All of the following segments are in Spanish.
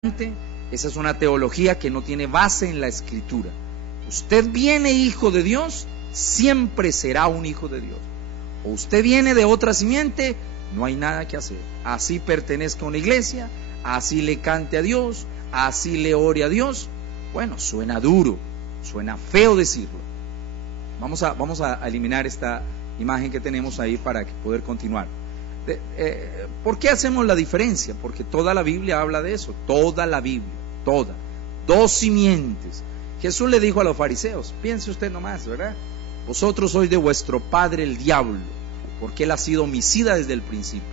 Esa es una teología que no tiene base en la Escritura. Usted viene hijo de Dios, siempre será un hijo de Dios. O usted viene de otra simiente, no hay nada que hacer. Así pertenezca a una iglesia, así le cante a Dios, así le ore a Dios. Bueno, suena duro, suena feo decirlo. Vamos a eliminar esta imagen que tenemos ahí para poder continuar. ¿Por qué hacemos la diferencia? Porque toda la Biblia habla de eso, toda la Biblia, toda. Dos simientes. Jesús le dijo a los fariseos, piense usted nomás, ¿verdad? Vosotros sois de vuestro padre el diablo, porque él ha sido homicida desde el principio.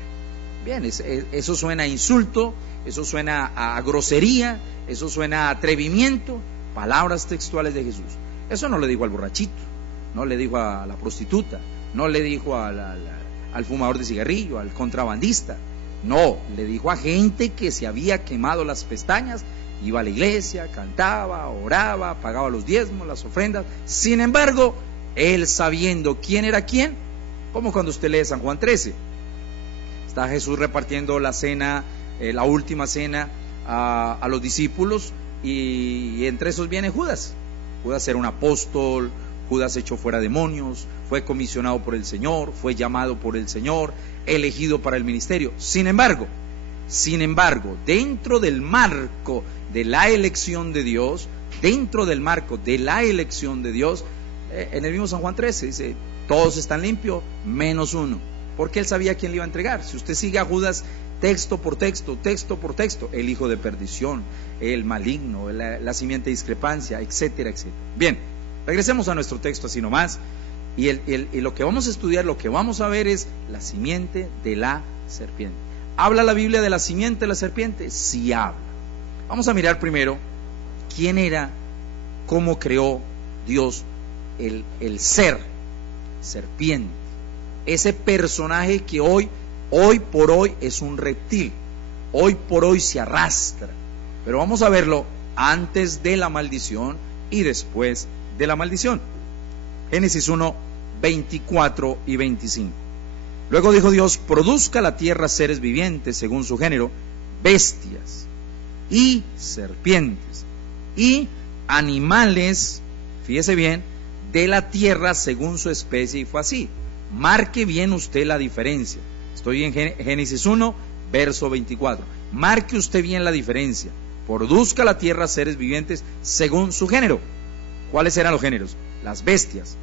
Bien, eso suena a insulto, eso suena a grosería, eso suena a atrevimiento, palabras textuales de Jesús. Eso no le dijo al borrachito, no le dijo a la prostituta, no le dijo al fumador de cigarrillo, al contrabandista. No, le dijo a gente que se había quemado las pestañas, iba a la iglesia, cantaba, oraba, pagaba los diezmos, las ofrendas. Sin embargo, él sabiendo quién era quién, como cuando usted lee San Juan 13, está Jesús repartiendo la cena, la última cena a los discípulos, y entre esos viene Judas. Judas era un apóstol, Judas echó fuera demonios, fue comisionado por el Señor, fue llamado por el Señor, elegido para el ministerio. Sin embargo, dentro del marco de la elección de Dios, en el mismo San Juan 13 dice, todos están limpios, menos uno, porque él sabía quién le iba a entregar. Si usted sigue a Judas texto por texto, el hijo de perdición, el maligno, la simiente de discrepancia, etcétera, etcétera. Bien, regresemos a nuestro texto así nomás, y lo que vamos a estudiar, lo que vamos a ver es la simiente de la serpiente. ¿Habla la Biblia de la simiente de la serpiente? Sí habla. Vamos a mirar primero quién era, cómo creó Dios el ser serpiente, ese personaje que hoy por hoy es un reptil, hoy por hoy se arrastra, pero vamos a verlo antes de la maldición y después de la maldición. Génesis 1, 24 y 25. Luego dijo Dios, produzca la tierra seres vivientes según su género, bestias y serpientes y animales, fíjese bien, de la tierra según su especie, y fue así. Marque bien usted la diferencia. Estoy en Génesis 1, verso 24. Marque usted bien la diferencia. Produzca la tierra seres vivientes según su género. ¿Cuáles eran los géneros? Las bestias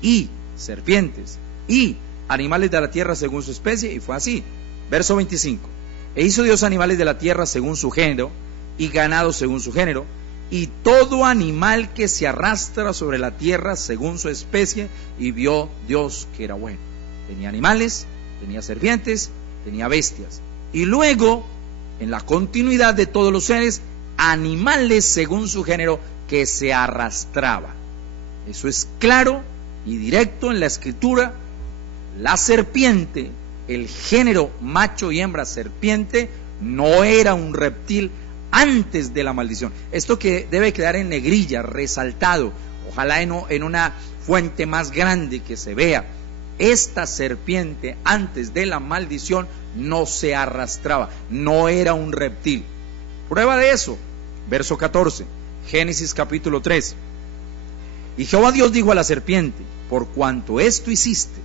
y serpientes y animales de la tierra según su especie, y fue así. Verso 25. E hizo Dios animales de la tierra según su género y ganado según su género, y todo animal que se arrastra sobre la tierra según su especie, y vio Dios que era bueno. Tenía animales, tenía serpientes, tenía bestias, y luego, en la continuidad de todos los seres, animales según su género que se arrastraba. Eso es claro y directo en la Escritura. La serpiente, el género macho y hembra serpiente, no era un reptil antes de la maldición. Esto que debe quedar en negrilla, resaltado, ojalá en una fuente más grande que se vea. Esta serpiente antes de la maldición no se arrastraba, no era un reptil. Prueba de eso, verso 14, Génesis capítulo 3. Y Jehová Dios dijo a la serpiente, por cuanto esto hiciste,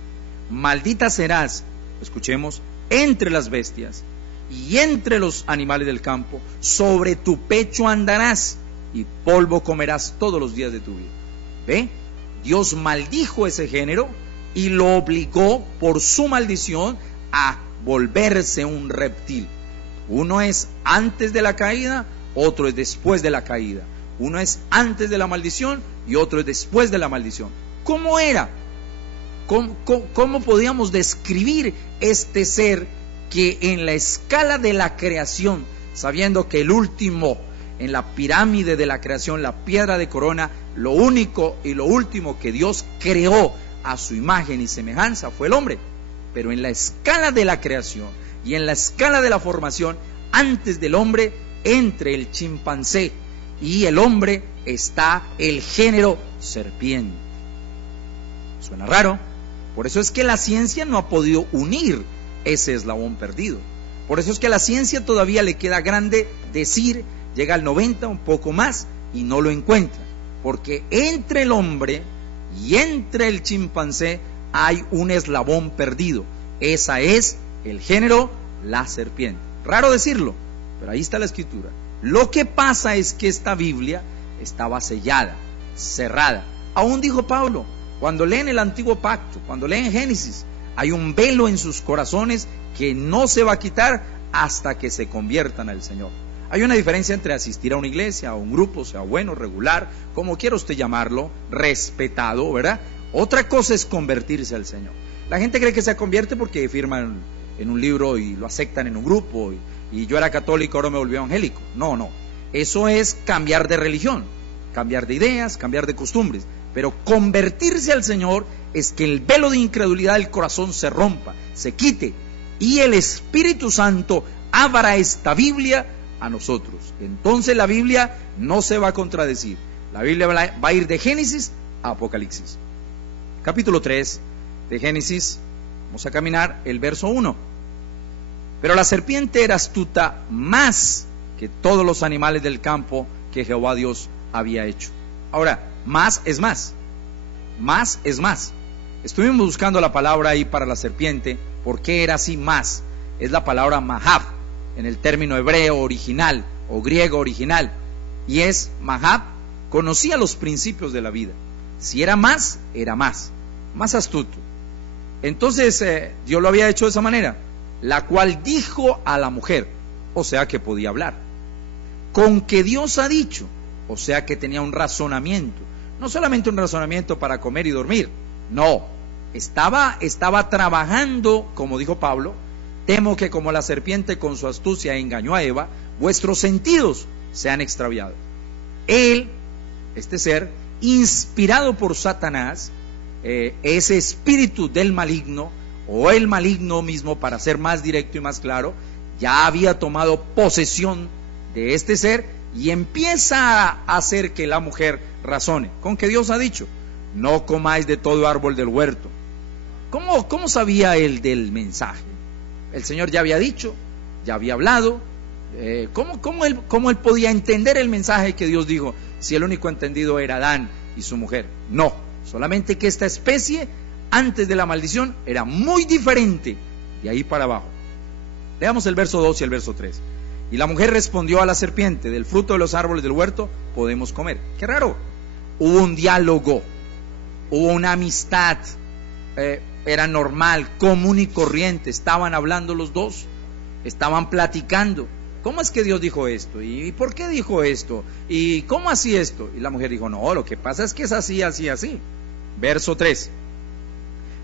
maldita serás, escuchemos, entre las bestias y entre los animales del campo, sobre tu pecho andarás y polvo comerás todos los días de tu vida. ¿Ve? Dios maldijo ese género y lo obligó por su maldición a volverse un reptil. Uno es antes de la caída, otro es después de la caída. Uno es antes de la maldición y otro es después de la maldición. ¿Cómo era? ¿Cómo podíamos describir este ser que en la escala de la creación, sabiendo que el último en la pirámide de la creación, la piedra de corona, lo único y lo último que Dios creó a su imagen y semejanza fue el hombre? Pero en la escala de la creación y en la escala de la formación, antes del hombre, entre el chimpancé y el hombre, está el género serpiente. ¿Suena raro? Por eso es que la ciencia no ha podido unir ese eslabón perdido. Por eso es que a la ciencia todavía le queda grande decir, llega al 90, un poco más, y no lo encuentra. Porque entre el hombre y entre el chimpancé hay un eslabón perdido. Esa es el género, la serpiente. Raro decirlo, pero ahí está la escritura. Lo que pasa es que esta Biblia estaba sellada, cerrada. Aún dijo Pablo, cuando leen el antiguo pacto, cuando leen Génesis, hay un velo en sus corazones que no se va a quitar hasta que se conviertan al Señor. Hay una diferencia entre asistir a una iglesia, a un grupo, sea bueno, regular, como quiera usted llamarlo, respetado, ¿verdad? Otra cosa es convertirse al Señor. La gente cree que se convierte porque firman en un libro y lo aceptan en un grupo, y yo era católico, ahora me volví evangélico. No, no. Eso es cambiar de religión, cambiar de ideas, cambiar de costumbres. Pero convertirse al Señor es que el velo de incredulidad del corazón se rompa, se quite, y el Espíritu Santo abra esta Biblia a nosotros. Entonces la Biblia no se va a contradecir. La Biblia va a ir de Génesis a Apocalipsis. Capítulo 3 de Génesis, vamos a caminar el verso 1. Pero la serpiente era astuta más que todos los animales del campo que Jehová Dios había hecho. Ahora, más es más. Más es más. Estuvimos buscando la palabra ahí para la serpiente. ¿Por qué era así más? Es la palabra mahab, en el término hebreo original o griego original. Y es mahab, conocía los principios de la vida. Si era más astuto. Entonces Dios lo había hecho de esa manera, la cual dijo a la mujer, o sea que podía hablar. Con que Dios ha dicho, o sea que tenía un razonamiento. No solamente un razonamiento para comer y dormir, no, estaba trabajando, como dijo Pablo, temo que como la serpiente con su astucia engañó a Eva, vuestros sentidos se han extraviado. Él, este ser, inspirado por Satanás, ese espíritu del maligno, o el maligno mismo, para ser más directo y más claro, ya había tomado posesión de este ser y empieza a hacer que la mujer razone, con que Dios ha dicho, no comáis de todo árbol del huerto. ¿Cómo sabía él del mensaje? El Señor ya había dicho, ya había hablado. ¿Cómo él podía entender el mensaje que Dios dijo si el único entendido era Adán y su mujer? No, solamente que esta especie antes de la maldición era muy diferente de ahí para abajo. Leamos el verso 2 y el verso 3. Y la mujer respondió a la serpiente, del fruto de los árboles del huerto podemos comer. Qué raro. Hubo un diálogo, hubo una amistad, era normal, común y corriente, estaban hablando los dos, estaban platicando. ¿Cómo es que Dios dijo esto? ¿Y por qué dijo esto? ¿Y cómo así esto? Y la mujer dijo, no, lo que pasa es que es así, así, así. Verso 3.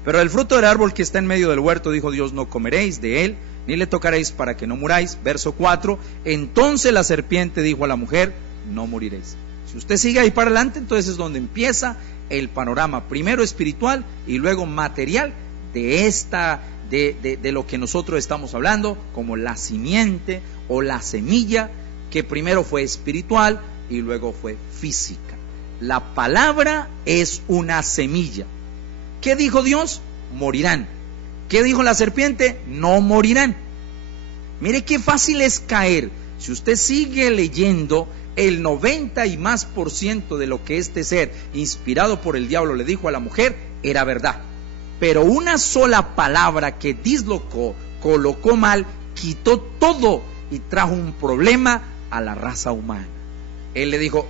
Pero del fruto del árbol que está en medio del huerto, dijo Dios, no comeréis de él, ni le tocaréis para que no muráis. Verso 4. Entonces la serpiente dijo a la mujer, no moriréis. Si usted sigue ahí para adelante, entonces es donde empieza el panorama, primero espiritual y luego material de lo que nosotros estamos hablando, como la simiente o la semilla, que primero fue espiritual y luego fue física. La palabra es una semilla. ¿Qué dijo Dios? Morirán. ¿Qué dijo la serpiente? No morirán. Mire qué fácil es caer. Si usted sigue leyendo, el 90% y más de lo que este ser, inspirado por el diablo, le dijo a la mujer, era verdad. Pero una sola palabra que dislocó, colocó mal, quitó todo y trajo un problema a la raza humana. Él le dijo,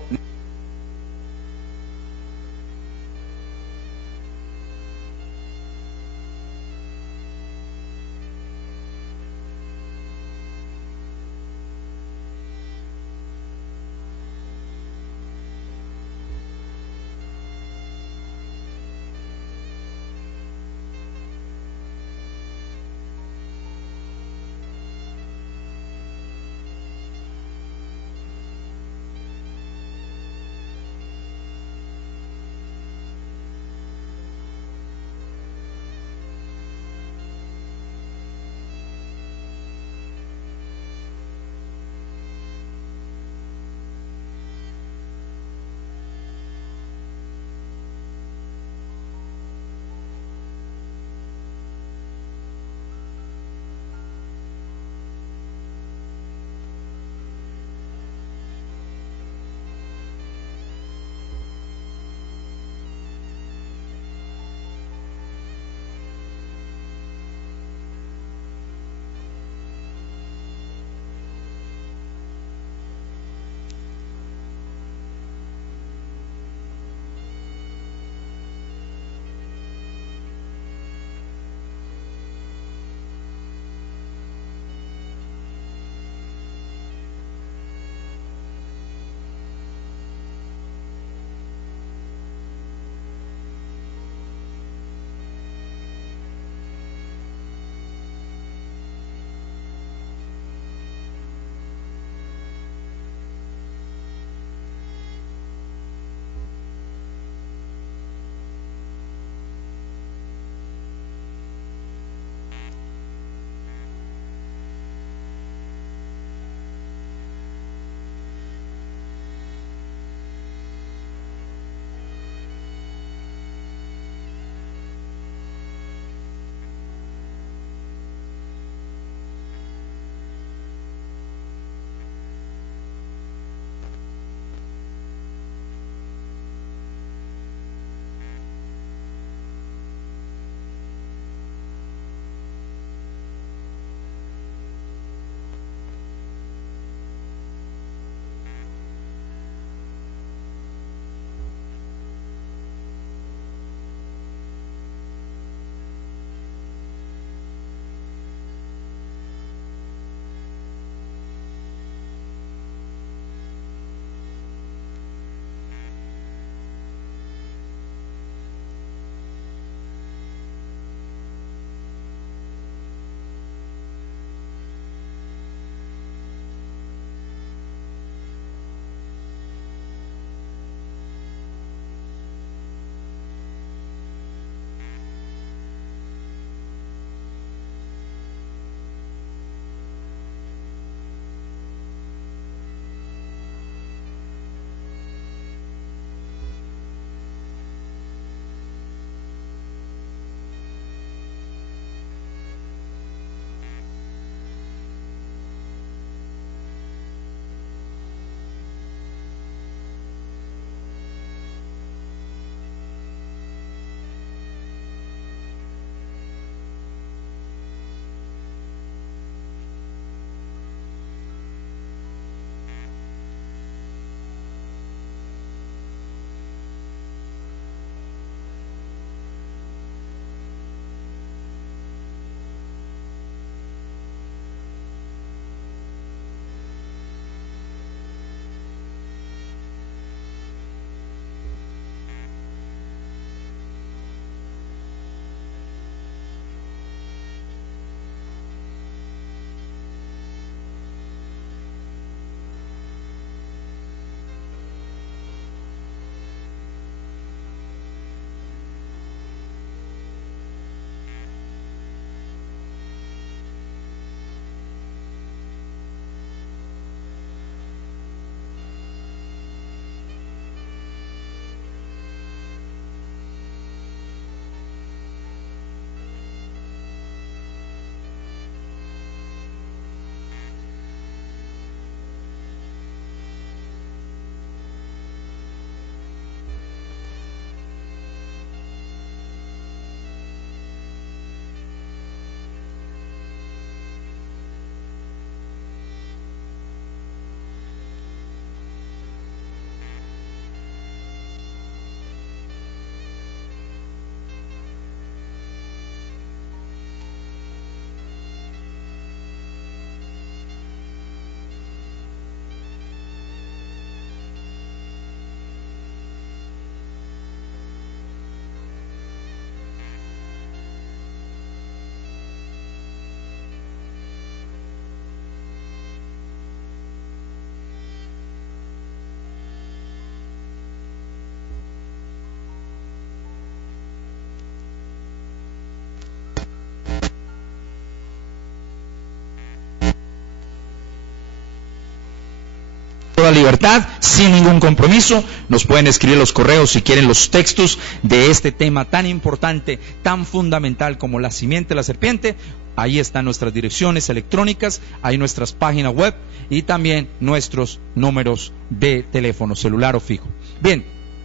toda libertad, sin ningún compromiso. Nos pueden escribir los correos si quieren los textos de este tema tan importante, tan fundamental como la simiente de la serpiente. Ahí están nuestras direcciones electrónicas, hay nuestras páginas web y también nuestros números de teléfono celular o fijo. Bien,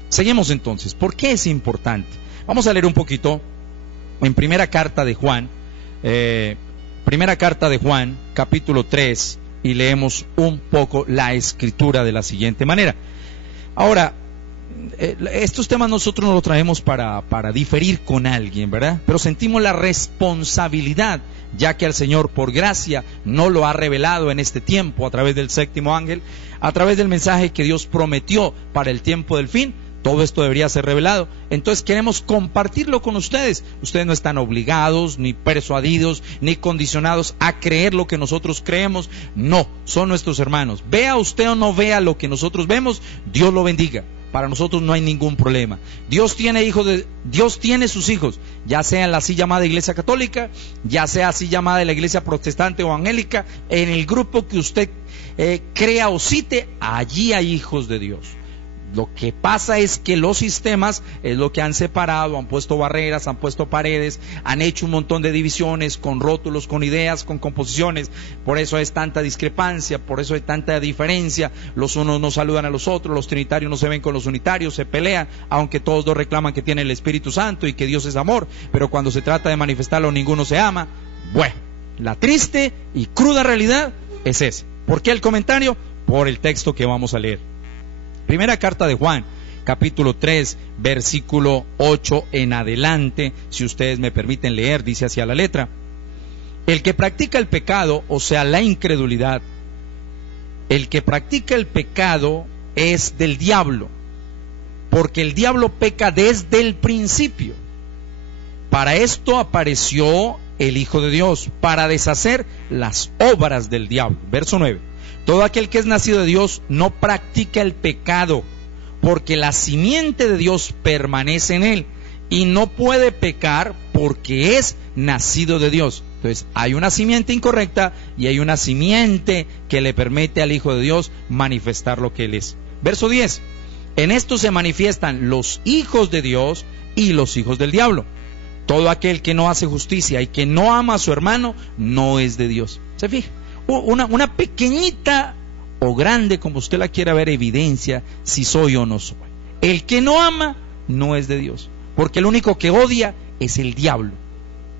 seguimos entonces. ¿Por qué es importante? Vamos a leer un poquito en primera carta de Juan, capítulo 3, y leemos un poco la escritura de la siguiente manera. Ahora, estos temas nosotros no los traemos para diferir con alguien, ¿verdad? Pero sentimos la responsabilidad, ya que al Señor por gracia no lo ha revelado en este tiempo a través del séptimo ángel, a través del mensaje que Dios prometió para el tiempo del fin. Todo esto debería ser revelado. Entonces queremos compartirlo con ustedes. Ustedes no están obligados, ni persuadidos, ni condicionados a creer lo que nosotros creemos. No, son nuestros hermanos. Vea usted o no vea lo que nosotros vemos, Dios lo bendiga. Para nosotros no hay ningún problema. Dios tiene sus hijos, ya sea en la así llamada Iglesia Católica, ya sea así llamada la Iglesia Protestante o Angélica, en el grupo que usted crea o cite, allí hay hijos de Dios. Lo que pasa es que los sistemas es lo que han separado, han puesto barreras, han puesto paredes, han hecho un montón de divisiones con rótulos, con ideas, con composiciones. Por eso es tanta discrepancia, por eso hay tanta diferencia. Los unos no saludan a los otros, los trinitarios no se ven con los unitarios, se pelean, aunque todos dos reclaman que tienen el Espíritu Santo y que Dios es amor, pero cuando se trata de manifestarlo ninguno se ama. Bueno, la triste y cruda realidad es esa. ¿Por qué el comentario? Por el texto que vamos a leer. Primera carta de Juan, capítulo 3, versículo 8 en adelante, si ustedes me permiten leer, dice así a la letra: el que practica el pecado, o sea, la incredulidad, el que practica el pecado es del diablo, porque el diablo peca desde el principio. Para esto apareció el Hijo de Dios, para deshacer las obras del diablo. Verso 9. Todo aquel que es nacido de Dios no practica el pecado, porque la simiente de Dios permanece en él, y no puede pecar porque es nacido de Dios. Entonces, hay una simiente incorrecta y hay una simiente que le permite al Hijo de Dios manifestar lo que él es. Verso 10. En esto se manifiestan los hijos de Dios y los hijos del diablo. Todo aquel que no hace justicia y que no ama a su hermano no es de Dios. ¿Se fija? Una pequeñita o grande, como usted la quiera ver, evidencia si soy o no soy. El que no ama no es de Dios, porque el único que odia es el diablo.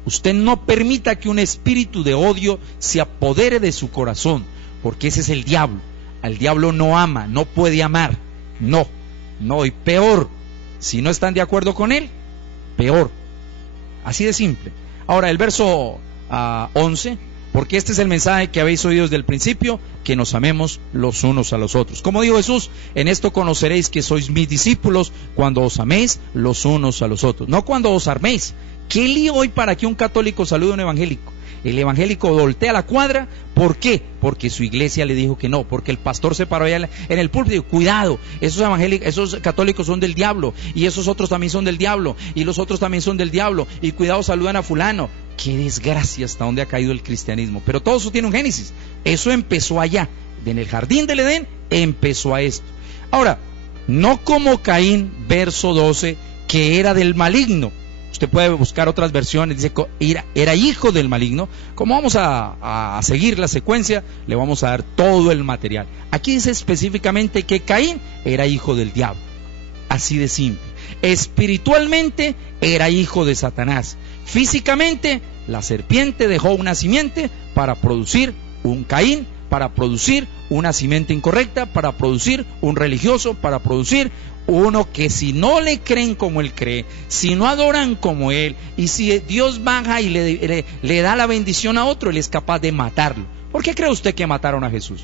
Usted no permita que un espíritu de odio se apodere de su corazón, porque ese es el diablo. Al diablo no ama, no puede amar. No, y peor, si no están de acuerdo con él, peor. Así de simple. Ahora el verso 11: porque este es el mensaje que habéis oído desde el principio, que nos amemos los unos a los otros. Como dijo Jesús, en esto conoceréis que sois mis discípulos, cuando os améis los unos a los otros, no cuando os arméis. ¿Qué lío hoy para que un católico salude a un evangélico? El evangélico voltea la cuadra. ¿Por qué? Porque su iglesia le dijo que no, porque el pastor se paró allá en el púlpito y dijo: cuidado, esos católicos son del diablo, y esos otros también son del diablo, y los otros también son del diablo, y cuidado, saludan a fulano. Qué desgracia hasta dónde ha caído el cristianismo. Pero todo eso tiene un génesis. Eso empezó allá, en el jardín del Edén empezó a esto. Ahora, no como Caín, verso 12, que era del maligno. Usted puede buscar otras versiones, dice que era hijo del maligno. Como vamos a seguir la secuencia, le vamos a dar todo el material. Aquí dice específicamente que Caín era hijo del diablo. Así de simple. Espiritualmente era hijo de Satanás. Físicamente, la serpiente dejó una simiente para producir un Caín, para producir una simiente incorrecta, para producir un religioso, para producir uno que si no le creen como él cree, si no adoran como él, y si Dios baja y le da la bendición a otro, él es capaz de matarlo. ¿Por qué cree usted que mataron a Jesús?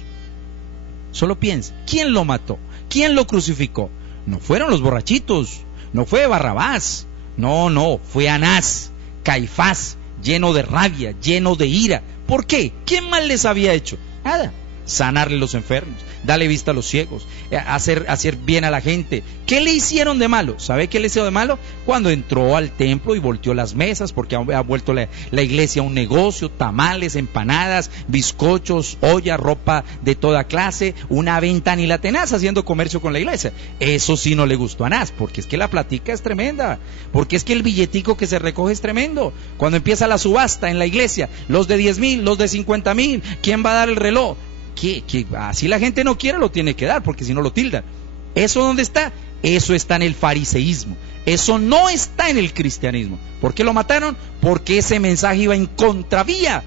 Solo piensa, ¿quién lo mató? ¿Quién lo crucificó? No fueron los borrachitos, no fue Barrabás, no, fue Anás, Caifás, lleno de rabia, lleno de ira. ¿Por qué? ¿Qué mal les había hecho? Nada. sanarle los enfermos, darle vista a los ciegos, hacer bien a la gente. ¿Qué le hicieron de malo? ¿Sabe qué le hicieron de malo? Cuando entró al templo y volteó las mesas, porque ha vuelto la iglesia un negocio, tamales, empanadas, bizcochos, olla, ropa de toda clase, una venta ni la tenaz haciendo comercio con la iglesia. Eso sí no le gustó a Anás, porque es que la platica es tremenda, porque es que el billetico que se recoge es tremendo. Cuando empieza la subasta en la iglesia, los de 10,000, los de 50,000, ¿quién va a dar el reloj? Que así la gente no quiere, lo tiene que dar, porque si no lo tildan. ¿Eso dónde está? Eso está en el fariseísmo. Eso no está en el cristianismo. ¿Por qué lo mataron? Porque ese mensaje iba en contravía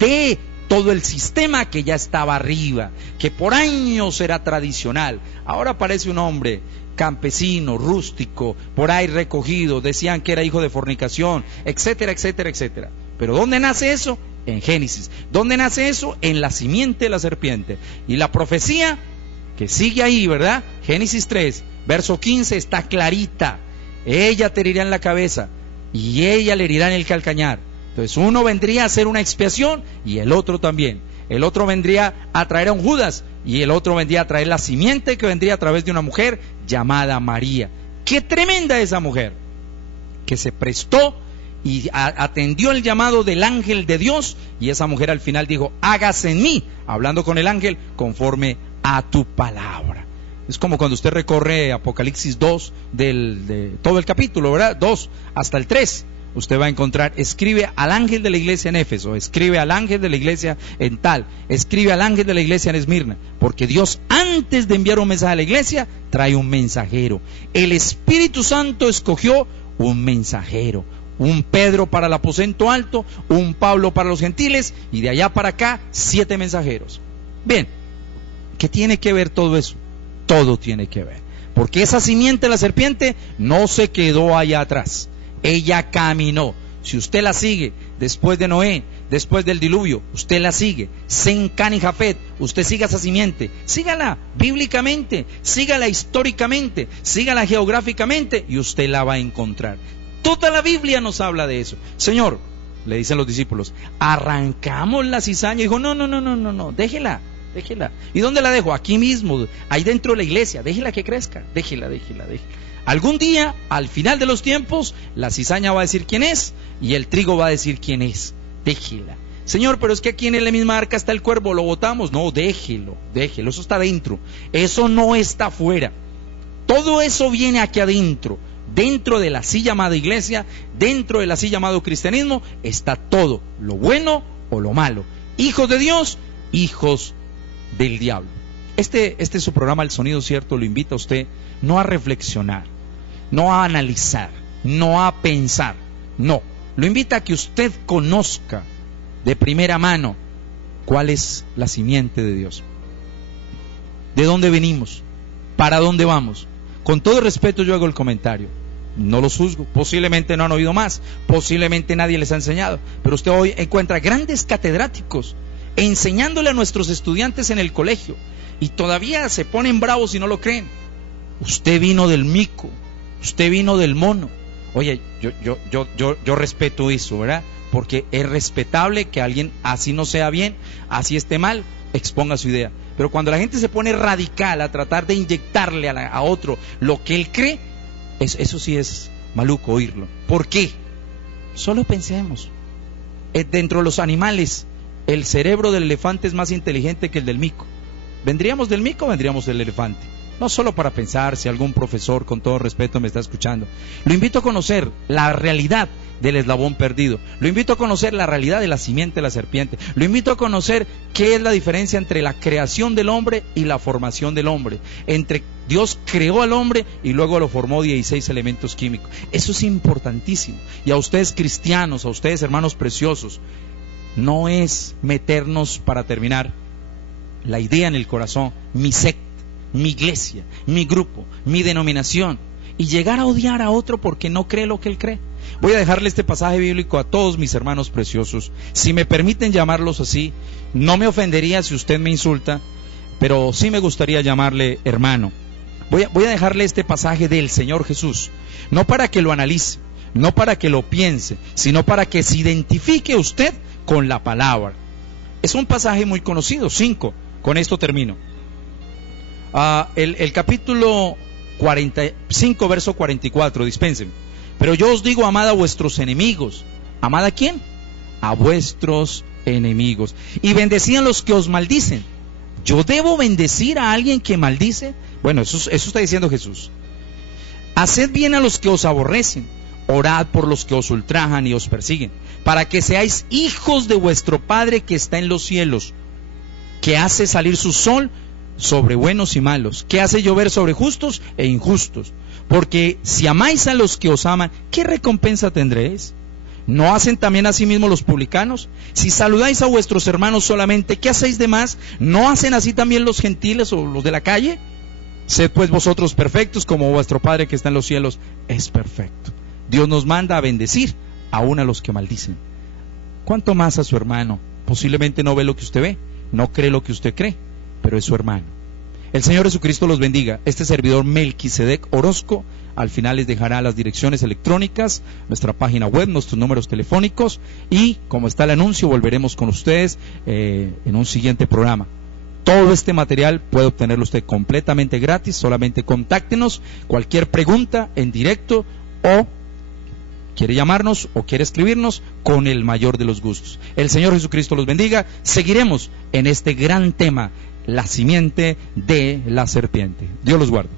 de todo el sistema que ya estaba arriba, que por años era tradicional. Ahora aparece un hombre campesino, rústico, por ahí recogido, decían que era hijo de fornicación, etcétera, etcétera, etcétera. Pero ¿dónde nace eso? En Génesis. ¿Dónde nace eso? En la simiente de la serpiente. Y la profecía que sigue ahí, ¿verdad? Génesis 3, verso 15, está clarita. Ella te herirá en la cabeza y ella le herirá en el calcañar. Entonces uno vendría a hacer una expiación y el otro también. El otro vendría a traer a un Judas y el otro vendría a traer la simiente que vendría a través de una mujer llamada María. ¡Qué tremenda esa mujer! Que se prestó y atendió el llamado del ángel de Dios, y esa mujer al final dijo: hágase en mí, hablando con el ángel, conforme a tu palabra. Es como cuando usted recorre Apocalipsis 2, de todo el capítulo, ¿verdad? 2 hasta el 3, usted va a encontrar: escribe al ángel de la iglesia en Éfeso, escribe al ángel de la iglesia en tal, escribe al ángel de la iglesia en Esmirna, porque Dios, antes de enviar un mensaje a la iglesia, trae un mensajero. El Espíritu Santo escogió un mensajero, un Pedro para el aposento alto, un Pablo para los gentiles, y de allá para acá 7 mensajeros. Bien, ¿qué tiene que ver todo eso? Todo tiene que ver, porque esa simiente de la serpiente no se quedó allá atrás, ella caminó. Si usted la sigue después de Noé, después del diluvio, usted la sigue, Sem, Can y Jafet, usted siga esa simiente, sígala bíblicamente, sígala históricamente, sígala geográficamente, y usted la va a encontrar. Toda la Biblia nos habla de eso. Señor, le dicen los discípulos, arrancamos la cizaña. Y dijo: no, déjela. ¿Y dónde la dejo? Aquí mismo, ahí dentro de la iglesia, déjela que crezca, déjela. Algún día, al final de los tiempos, la cizaña va a decir quién es y el trigo va a decir quién es. Déjela. Señor, pero es que aquí en la misma arca está el cuervo, ¿lo botamos? No, déjelo, eso está dentro, eso no está afuera. Todo eso viene aquí adentro. Dentro de la así llamada iglesia, dentro del así llamado cristianismo, está todo, lo bueno o lo malo. Hijos de Dios, hijos del diablo. Este es su programa El Sonido Cierto. Lo invita a usted no a reflexionar, no a analizar, no a pensar, no. Lo invita a que usted conozca de primera mano cuál es la simiente de Dios. ¿De dónde venimos? ¿Para dónde vamos? Con todo respeto yo hago el comentario. No los juzgo, posiblemente no han oído más, posiblemente nadie les ha enseñado, pero usted hoy encuentra grandes catedráticos enseñándole a nuestros estudiantes en el colegio, y todavía se ponen bravos si no lo creen. Usted vino del mico, usted vino del mono. Oye, yo respeto eso, ¿verdad? Porque es respetable que alguien, así no sea bien, así esté mal, exponga su idea. Pero cuando la gente se pone radical a tratar de inyectarle a otro lo que él cree, eso sí es maluco oírlo. ¿Por qué? Solo pensemos. Dentro de los animales, el cerebro del elefante es más inteligente que el del mico. ¿Vendríamos del mico o vendríamos del elefante? No solo para pensar, si algún profesor, con todo respeto, me está escuchando. Lo invito a conocer la realidad del eslabón perdido. Lo invito a conocer la realidad de la simiente de la serpiente. Lo invito a conocer qué es la diferencia entre la creación del hombre y la formación del hombre. Entre Dios creó al hombre y luego lo formó 16 elementos químicos. Eso es importantísimo. Y a ustedes cristianos, a ustedes hermanos preciosos, no es meternos, para terminar, la idea en el corazón, mi secta, mi iglesia, mi grupo, mi denominación, y llegar a odiar a otro porque no cree lo que él cree. Voy a dejarle este pasaje bíblico a todos mis hermanos preciosos. Si me permiten llamarlos así, no me ofendería si usted me insulta, pero sí me gustaría llamarle hermano. Voy a dejarle este pasaje del Señor Jesús, no para que lo analice, no para que lo piense, sino para que se identifique usted con la palabra. Es un pasaje muy conocido, 5. Con esto termino. El capítulo 45, verso 44, dispensen. Pero yo os digo, amad a vuestros enemigos. ¿Amad a quién? A vuestros enemigos. Y bendecid a los que os maldicen. ¿Yo debo bendecir a alguien que maldice? Bueno, eso está diciendo Jesús. Haced bien a los que os aborrecen. Orad por los que os ultrajan y os persiguen, para que seáis hijos de vuestro Padre que está en los cielos, que hace salir su sol sobre buenos y malos, que hace llover sobre justos e injustos. Porque si amáis a los que os aman, ¿qué recompensa tendréis? ¿No hacen también asimismo los publicanos? Si saludáis a vuestros hermanos solamente, ¿qué hacéis de más? ¿No hacen así también los gentiles o los de la calle? Sed pues vosotros perfectos, como vuestro Padre que está en los cielos es perfecto. Dios nos manda a bendecir aún a los que maldicen. ¿Cuánto más a su hermano? Posiblemente no ve lo que usted ve, no cree lo que usted cree, pero es su hermano. El Señor Jesucristo los bendiga. Este servidor Melquisedec Orozco, al final les dejará las direcciones electrónicas, nuestra página web, nuestros números telefónicos, y como está el anuncio, volveremos con ustedes en un siguiente programa. Todo este material puede obtenerlo usted completamente gratis, solamente contáctenos, cualquier pregunta en directo, o quiere llamarnos o quiere escribirnos, con el mayor de los gustos. El Señor Jesucristo los bendiga. Seguiremos en este gran tema, la simiente de la serpiente. Dios los guarde.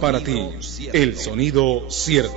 Para ti, el sonido cierto.